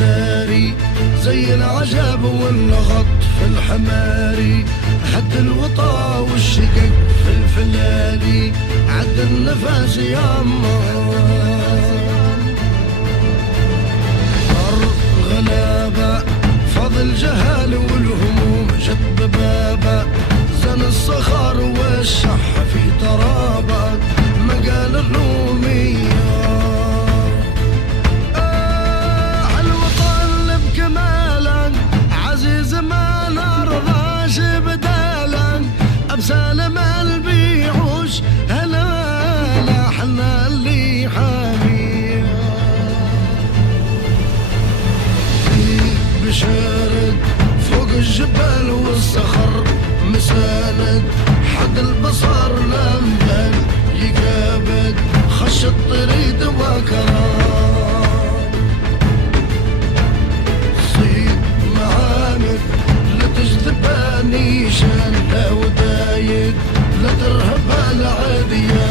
داري زي العجب واللغط في الحماري، حد الوطا والشقق في الفلالي، عد النفس يا الغلابة فض الجهال والهموم جد بابا، زن الصخر والشح في ترابة مقال الرومية. الوطن بكمالا عزيز ما نرضاش بدالا، بسالم البيعوش هلا حنا اللي حاميه. بشارد فوق الجبال والصخر مساند، حد البصر لمبل يقابد خش الطريد وكرام. صيد معامر لا تجذب نيشان لا ودايد لا ترهب العادية،